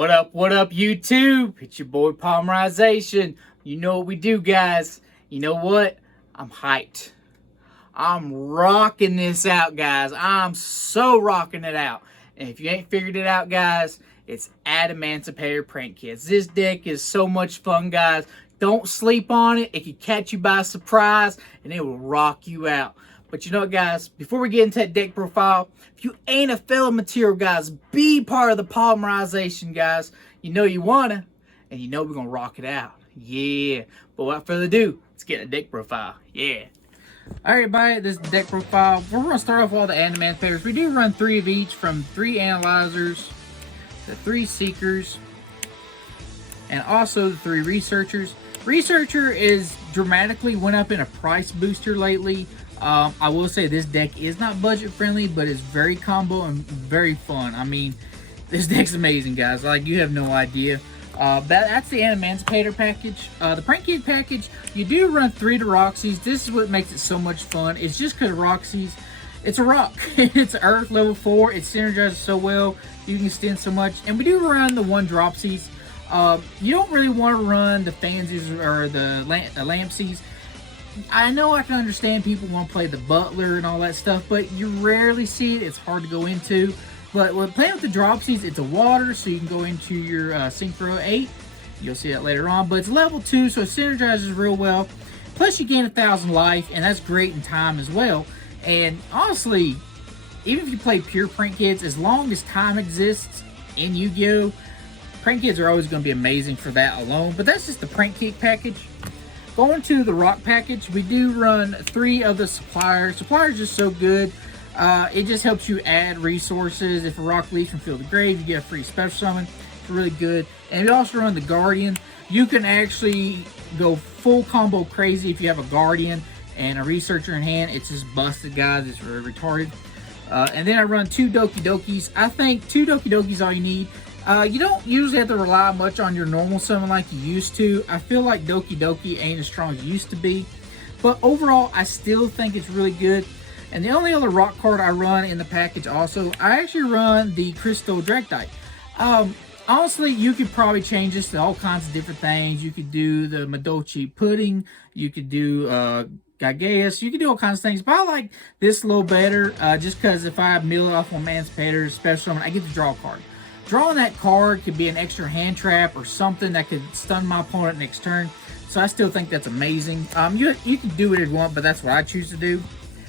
What up, YouTube? It's your boy PaulMerization. You know what we do, guys. You know what? I'm hyped. I'm rocking this out, guys. I'm so rocking it out. And if you ain't figured it out, guys, it's Adamancipator prank kits. This deck is so much fun, guys. Don't sleep on it. It can catch you by surprise, and it will rock you out. But you know what, guys? Before we get into that deck profile, if you ain't a fellow material, guys, be part of the PaulMerization, guys. You know you wanna, and you know we're gonna rock it out. Yeah. But without further ado, let's get a deck profile. Yeah. Alright, everybody, this is the deck profile. We're gonna start off with all the Adamancipators. We do run 3 of each, from 3 Analyzers to 3 Seekers, and also the 3 Researchers. Researcher is dramatically went up in a price booster lately. I will say this deck is not budget friendly, but it's very combo and very fun. I mean, this deck's amazing, guys. Like, you have no idea. That's the Adamancipator package. The Prank Kid package, you do run 3 to Roxy's. This is what makes it so much fun. It's just because Roxy's, it's a rock. It's Earth level 4. It synergizes so well. You can extend so much. And we do run the 1 Dropsies. You don't really want to run the Fansies or the Lampsies. I know I can understand people want to play the Butler and all that stuff, but you rarely see it. It's hard to go into. But when playing with the Dropsies, it's a water, so you can go into your Synchro 8. You'll see that later on. But it's level 2, so it synergizes real well. Plus, you gain 1,000 life, and that's great in time as well. And honestly, even if you play pure Prank Kids, as long as time exists in Yu-Gi-Oh!, Prank Kids are always going to be amazing for that alone. But that's just the Prank Kid package. Going to the Rock package, we do run 3 of the Suppliers. Suppliers are just so good. It just helps you add resources. If a rock leaves from Field of Grave, you get a free special summon. It's really good. And we also run the Guardian. You can actually go full combo crazy if you have a Guardian and a Researcher in hand. It's just busted, guys. It's really retarded. And then I run 2 Doki Dokis. I think 2 Doki Dokis is all you need. You don't usually have to rely much on your normal summon like you used to. I feel like Doki Doki ain't as strong as it used to be. But overall, I still think it's really good. And the only other rock card I run in the package also, I actually run the Crystal Dragdite. Honestly, you could probably change this to all kinds of different things. You could do the Madochi Pudding. You could do Gagaeus. You could do all kinds of things. But I like this a little better just because if I mill it off on Emancipator Special Summon, I get to draw a card. Drawing that card could be an extra hand trap or something that could stun my opponent next turn. So I still think that's amazing. You can do what you want, but that's what I choose to do.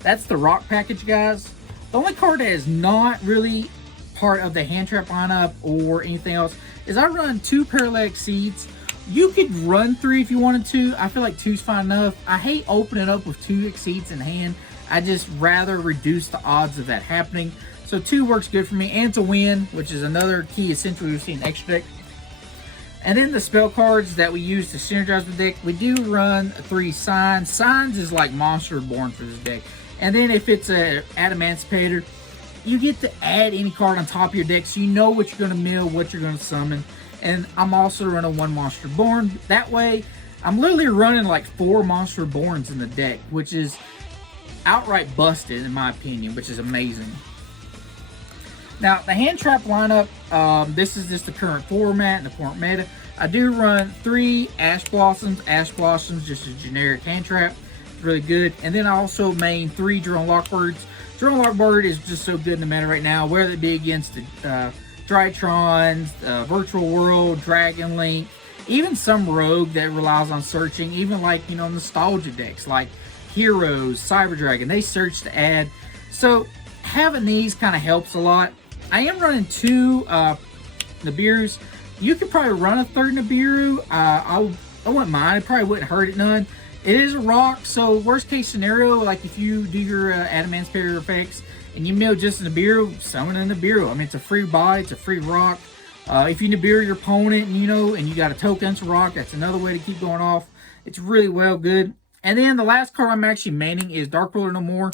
That's the Rock package, guys. The only card that is not really part of the hand trap lineup or anything else is I run 2 Parallax Seeds. You could run 3 if you wanted to. I feel like 2's fine enough. I hate opening up with 2 Exceeds in hand. I just rather reduce the odds of that happening. So 2 works good for me, and to win, which is another key essential you'll see in extra deck. And then the spell cards that we use to synergize the deck, we do run 3 Signs. Signs is like Monster Reborn for this deck. And then if it's a Adamancipator, you get to add any card on top of your deck, so you know what you're going to mill, what you're going to summon. And I'm also running 1 Monster Reborn. That way, I'm literally running like 4 Monster Reborns in the deck, which is outright busted in my opinion, which is amazing. Now, the hand trap lineup, this is just the current format and the current meta. I do run 3 Ash Blossoms. Ash Blossoms, just a generic hand trap. It's really good. And then I also main 3 Drone Lockbirds. Drone Lockbird is just so good in the meta right now, whether it be against the Drytrons, Virtual World, Dragon Link, even some Rogue that relies on searching, even like, you know, nostalgia decks like Heroes, Cyber Dragon, they search to add. So having these kind of helps a lot. I am running 2 Nibirus. You could probably run a 3rd Nibiru. I wouldn't mind. It probably wouldn't hurt it none. It is a rock, so worst case scenario, like if you do your Adamancipator effects and you mill just a Nibiru, summon a Nibiru. I mean, it's a free buy. It's a free rock. If you Nibiru your opponent, you know, and you got a token to rock, that's another way to keep going off. It's really well good. And then the last card I'm actually maining is Dark Ruler No More.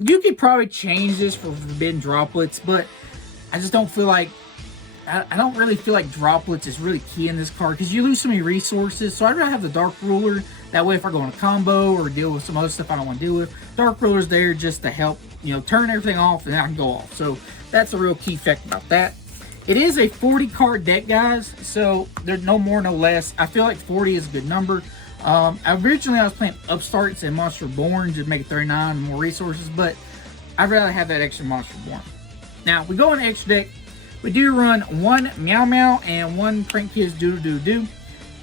You could probably change this for Forbidden Droplets, but I just don't feel like, I don't really feel like Droplets is really key in this card because you lose so many resources. So I'd rather have the Dark Ruler. That way if I go on a combo or deal with some other stuff I don't want to deal with, Dark Ruler's there just to help, you know, turn everything off and I can go off. So that's a real key effect about that. It is a 40 card deck, guys, so there's no more, no less. I feel like 40 is a good number. Originally, I was playing Upstarts and Monster Born to make it 39 more resources, but I'd rather have that extra Monster Born. Now, we go on the extra deck. We do run 1 Meow Meow and 1 Prank Kids Doo Doo Doo.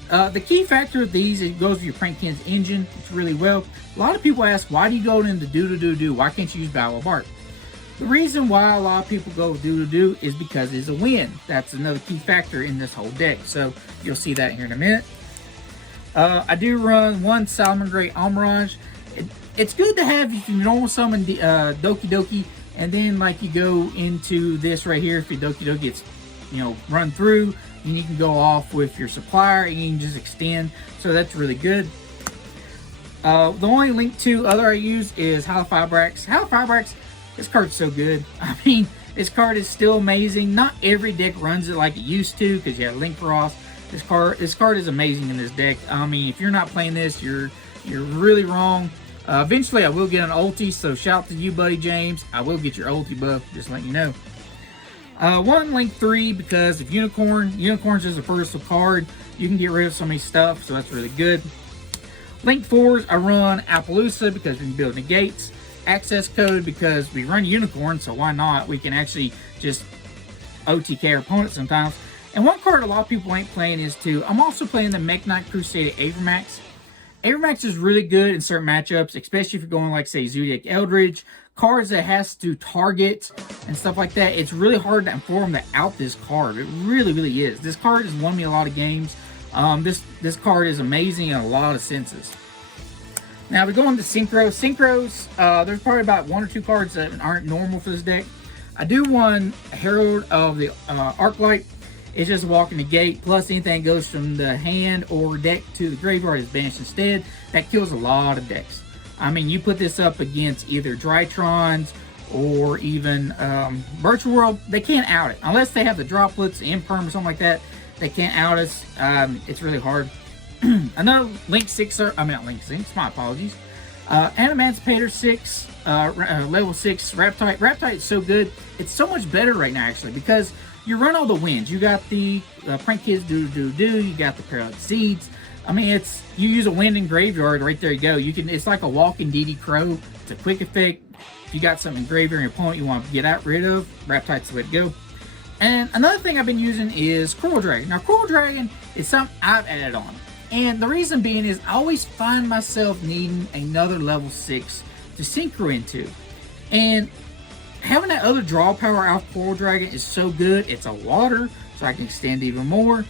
The key factor of these, it goes with your Prank Kids engine. It's really well. A lot of people ask, why do you go into Doo Doo Doo Doo? Why can't you use Battle of Art? The reason why a lot of people go with Doo Doo Doo is because it's a win. That's another key factor in this whole deck. So you'll see that here in a minute. I do run 1 Salamangreat Almirage. It's good to have if you normal summon Doki Doki, and then like you go into this right here. If your Doki Doki gets, run through, and you can go off with your supplier and you can just extend. So that's really good. The only link to other I use is Halifabrax. Halifabrax, this card's so good. I mean, this card is still amazing. Not every deck runs it like it used to because you have Link Ross. This card is amazing in this deck. I mean, if you're not playing this, you're really wrong. Eventually, I will get an ulti, so shout out to you, buddy James. I will get your ulti buff, just letting you know. 1 Link 3, because if Unicorn's is a versatile card, you can get rid of so many stuff, so that's really good. Link 4s, I run Appaloosa because we can build negates. Access code because we run Unicorn, so why not? We can actually just OTK our opponents sometimes. And one card a lot of people ain't playing is too, I'm also playing the Mech Knight Crusader Avermax. Avermax is really good in certain matchups, especially if you're going like, say, Zodiac Eldridge, cards that has to target and stuff like that. It's really hard to inform to out this card. It really, really is. This card has won me a lot of games. This card is amazing in a lot of senses. Now we go into Synchros. Synchros, there's probably about 1 or 2 cards that aren't normal for this deck. I do one Herald of the Arclight. It's just walking the gate, plus anything goes from the hand or deck to the graveyard is banished instead. That kills a lot of decks. I mean, you put this up against either Drytrons or even Virtual World, they can't out it. Unless they have the droplets, the Imperm, or something like that, they can't out us. It's really hard. Another Link 6, not Link 6, my apologies. Adamancipator 6, level 6 Raptite. Raptite is so good. It's so much better right now, actually, because you run all the wins. You got the Prank Kids Doo Doo Doo. You got the Paralytic Seeds. I mean, you use a wind in graveyard, right there you go. It's like a walking DD Crow. It's a quick effect. If you got something in graveyard and your opponent you want to get rid of, Raptite's the way to go. And another thing I've been using is Coral Dragon. Now, Coral Dragon is something I've added on. And the reason being is I always find myself needing another level 6 to synchro into. And having that other draw power out of Coral Dragon is so good. It's a water, so I can extend even more.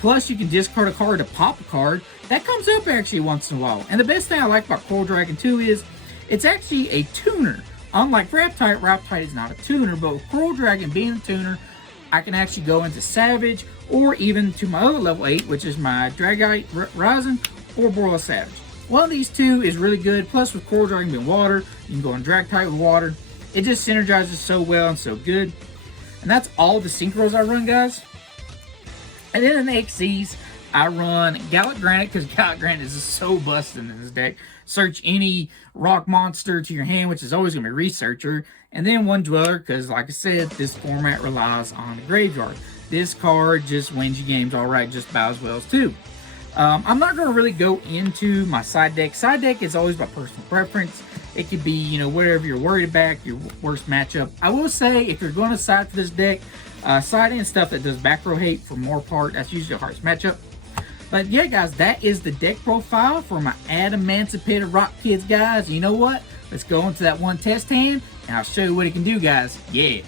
Plus, you can discard a card to pop a card. That comes up actually once in a while. And the best thing I like about Coral Dragon 2 is it's actually a tuner. Unlike Raptite, Raptite is not a tuner, but with Coral Dragon being a tuner, I can actually go into Savage or even to my other level 8, which is my Dragite Rising or Boreal Savage. One of these two is really good. Plus, with Coral Dragon being water, you can go in Dragtite with water. It just synergizes so well and so good. And that's all the synchros I run, guys. And then in the XCs, I run Gallic Granite because Gallic Granite is just so busted in this deck. Search any rock monster to your hand, which is always going to be Researcher. And then one Dweller because, like I said, this format relies on the graveyard. This card just wins you games all right, just about as well as 2. I'm not going to really go into my side deck. Side deck is always by personal preference. It could be, whatever you're worried about, your worst matchup. I will say, if you're going to side for this deck, side in stuff that does back row hate for more part. That's usually a hardest matchup. But yeah, guys, that is the deck profile for my Adamancipator Rock Kids, guys. You know what? Let's go into that one test hand, and I'll show you what it can do, guys. Yeah.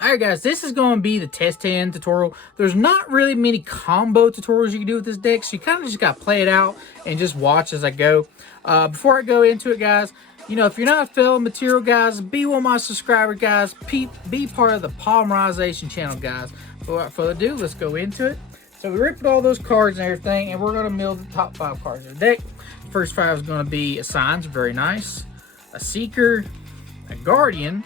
Alright, guys, this is going to be the test hand tutorial. There's not really many combo tutorials you can do with this deck, so you kind of just got to play it out and just watch as I go. Before I go into it, guys, if you're not a fellow material, guys, be one of my subscribers, guys. Be part of the PaulMerization channel, guys. Without further ado, let's go into it. So we ripped all those cards and everything, and we're going to mill the top 5 cards of the deck. First 5 is going to be a Signs, very nice, a Seeker, a Guardian,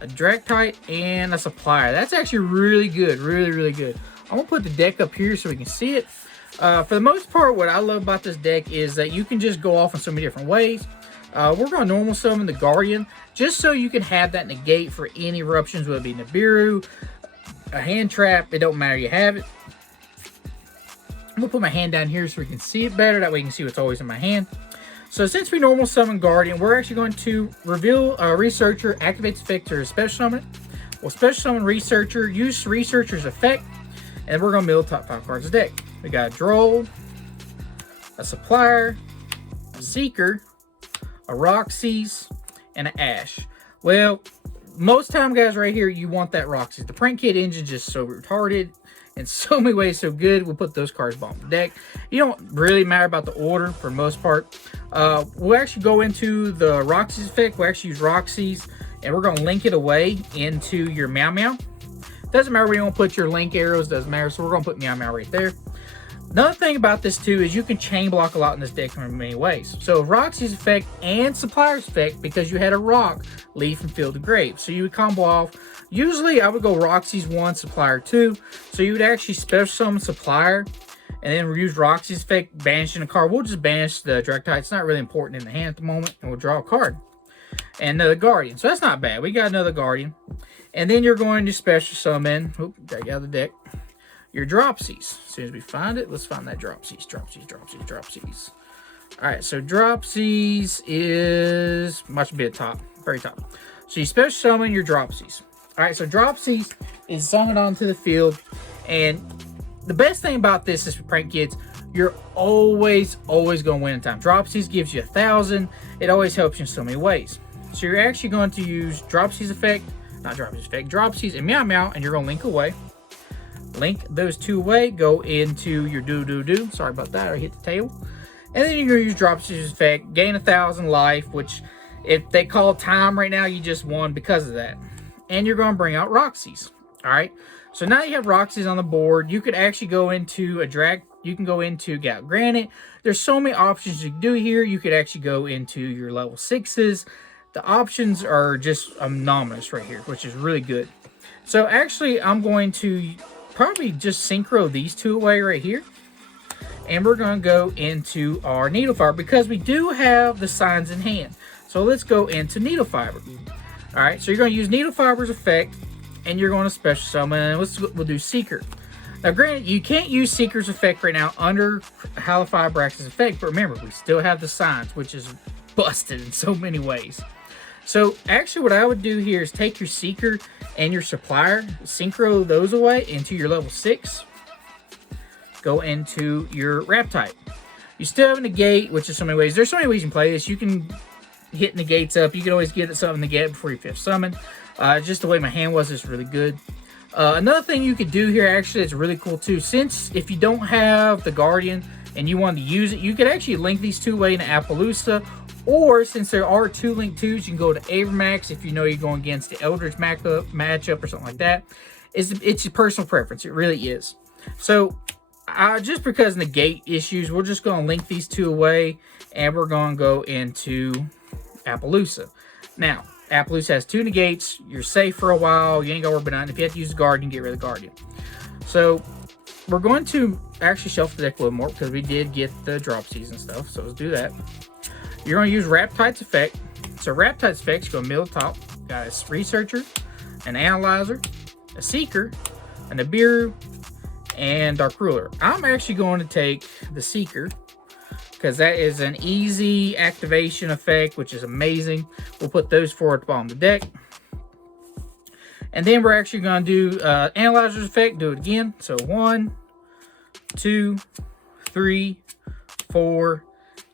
a Dragtite, and a Supplier. That's actually really good, really, really good. I'm going to put the deck up here so we can see it. For the most part, what I love about this deck is that you can just go off in so many different ways. We're going to normal summon the Guardian, just so you can have that negate for any eruptions, whether it be Nibiru, a hand trap, it don't matter, you have it. I'm going to put my hand down here so we can see it better, that way you can see what's always in my hand. So since we normal summon Guardian, we're actually going to reveal Researcher, activates effect to special summon it. We'll special summon Researcher, use Researcher's effect, and we're going to mill top 5 cards of the deck. We got a Droll, a Supplier, a Seeker, a Roxy's, and an Ash. Well, most time, guys, right here, you want that Roxy's. The Prank Kid engine is just so retarded in so many ways, so good. We'll put those cards bottom of the deck. You don't really matter about the order for the most part. We'll actually go into the Roxy's effect. We'll actually use Roxy's, and we're going to link it away into your Meow Meow. Doesn't matter where you want to put your link arrows, doesn't matter. So we're going to put Meow Meow right there. Another thing about this too is you can chain block a lot in this deck in many ways. So Roxy's effect and Supplier's effect, because you had a rock, leave from field to grave. So you would combo off. Usually I would go Roxy's 1, Supplier 2. So you would actually special summon Supplier and then use Roxy's effect, banishing a card. We'll just banish the Draktite. It's not really important in the hand at the moment. And we'll draw a card. And another Guardian. So that's not bad. We got another Guardian. And then you're going to special summon, drag out of the deck, your Dropsies. As soon as we find it, let's find that Dropsies. Dropsies. Alright, so Dropsies is much be at top, very top. So you special summon your Dropsies. Alright, so Dropsies is summoned onto the field, and the best thing about this is for Prank Kids, you're always going to win in time. Dropsies gives you 1,000. It always helps you in so many ways. So you're actually going to use Dropsies effect, not Dropsies effect, Dropsies and Meow Meow, and you're going to link away. Link those two away, go into your do. Sorry about that, I hit the tail. And then you're going to use Dropsies effect, gain 1,000 life, which if they call time right now, you just won because of that. And you're going to bring out Roxy's. Alright, so now you have Roxy's on the board. You could actually go into a drag, you can go into Gout. Granted, there's so many options you can do here. You could actually go into your level 6s. The options are just anomalous right here, which is really good. So actually, I'm going to probably just synchro these two away right here. And we're going to go into our Needle Fiber because we do have the signs in hand. So let's go into Needle Fiber. Alright, so you're going to use Needle Fiber's effect, and you're going to special summon, and we'll do Seeker. Now granted, you can't use Seeker's effect right now under Halifabrax's effect, but remember, we still have the signs, which is busted in so many ways. So actually what I would do here is take your Seeker and your Supplier, synchro those away into your level 6. Go into your Raptite. You still have a negate, which is so many ways. There's so many ways you can play this. You can hit negates up. You can always get something to get before your 5th summon. Just the way my hand was is really good. Another thing you could do here actually is really cool too. Since if you don't have the Guardian and you want to use it, you could actually link these two away into Appaloosa. Or, since there are 2 Link 2s, you can go to Avermax if you know you're going against the Eldritch matchup or something like that. It's your personal preference. It really is. So, just because negate issues, we're just going to link these two away, and we're going to go into Appaloosa. Now, Appaloosa has 2 negates. You're safe for a while. You ain't got to worry about it. If you have to use the Guardian, get rid of the Guardian. So, we're going to actually shuffle the deck a little more because we did get the Dropsies and stuff. So, let's do that. You're going to use Raptite's effect. So Raptite's effect, you go middle top. Got a Researcher, an Analyzer, a Seeker, a Nibiru, and Dark Ruler. I'm actually going to take the Seeker because that is an easy activation effect, which is amazing. We'll put those 4 at the bottom of the deck. And then we're actually going to do Analyzer's effect. Do it again. So 1, 2, 3, 4,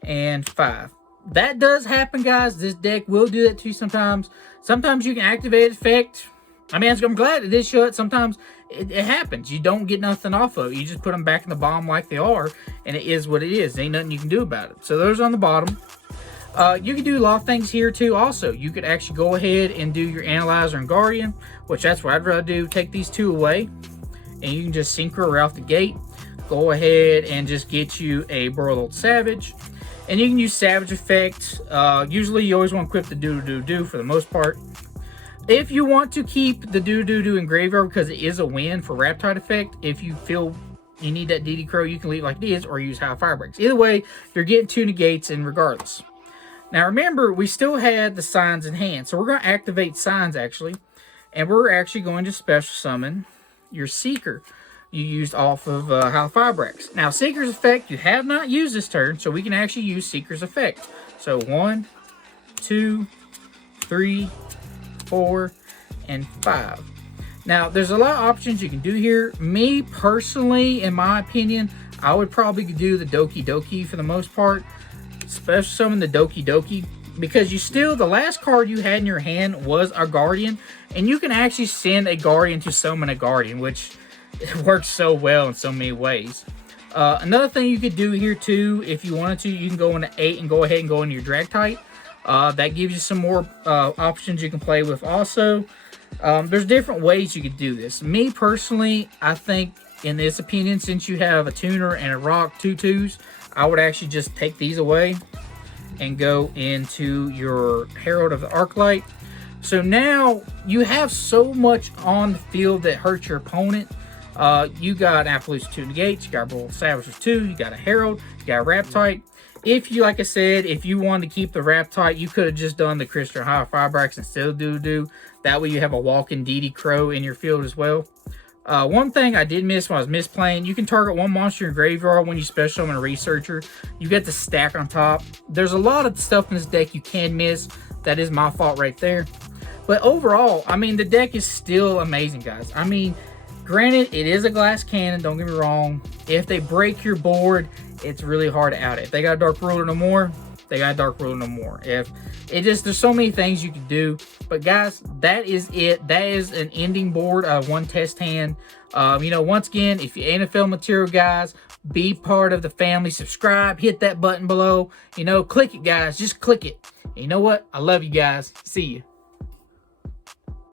and 5. That does happen, guys. This deck will do that to you sometimes. Sometimes you can activate effect. I mean, I'm glad it did show it. Sometimes it happens. You don't get nothing off of it. You just put them back in the bottom like they are, and it is what it is. There ain't nothing you can do about it. So those are on the bottom. You can do a lot of things here too also. You could actually go ahead and do your Analyzer and Guardian, which that's what I'd rather do. Take these 2 away, and you can just synchro right off the gate. Go ahead and just get you a Broiled Savage. And you can use Savage effect. Usually you always want to equip the do for the most part. If you want to keep the do in graveyard because it is a win for Raptide effect, if you feel you need that DD Crow, you can leave it like it is or use High Firebreaks. Either way, you're getting 2 negates and regardless. Now remember, we still had the signs in hand. So we're going to activate signs actually. And we're actually going to special summon your Seeker you used off of High Fibrax. Now Seeker's effect, you have not used this turn. So we can actually use Seeker's effect. So 1, 2, 3, 4, and 5. Now, there's a lot of options you can do here. Me, personally, in my opinion, I would probably do the Doki Doki for the most part. Special summon the Doki Doki. Because the last card you had in your hand was a Guardian. And you can actually send a Guardian to summon a Guardian, which it works so well in so many ways. Another thing you could do here too, if you wanted to, you can go into 8 and go ahead and go into your Drag type. That gives you some more options you can play with also. There's different ways you could do this. Me personally, I think in this opinion, since you have a tuner and a rock 2/2s, I would actually just take these away and go into your Herald of the Arclight. So now you have so much on the field that hurts your opponent. You got Appaloosa 2 negates, you got Royal Savagers 2, you got a Herald, you got a Raptite. If you, like I said, if you wanted to keep the Raptite, you could have just done the Crystal High Fibrax instead of Doo-Doo. That way you have a walking DD Crow in your field as well. One thing I did miss when I was misplaying, you can target one monster in your graveyard when you special summon a Researcher. You get the stack on top. There's a lot of stuff in this deck you can miss. That is my fault right there. But overall, I mean, the deck is still amazing, guys. I mean, granted, it is a glass cannon, don't get me wrong. If they break your board, it's really hard to out it. If they got a Dark Ruler no more, they got a Dark Ruler no more. There's so many things you can do. But guys, that is it. That is an ending board of one test hand. Once again, if you're NFL material, guys, be part of the family. Subscribe, hit that button below. Click it, guys. Just click it. And you know what? I love you guys. See you.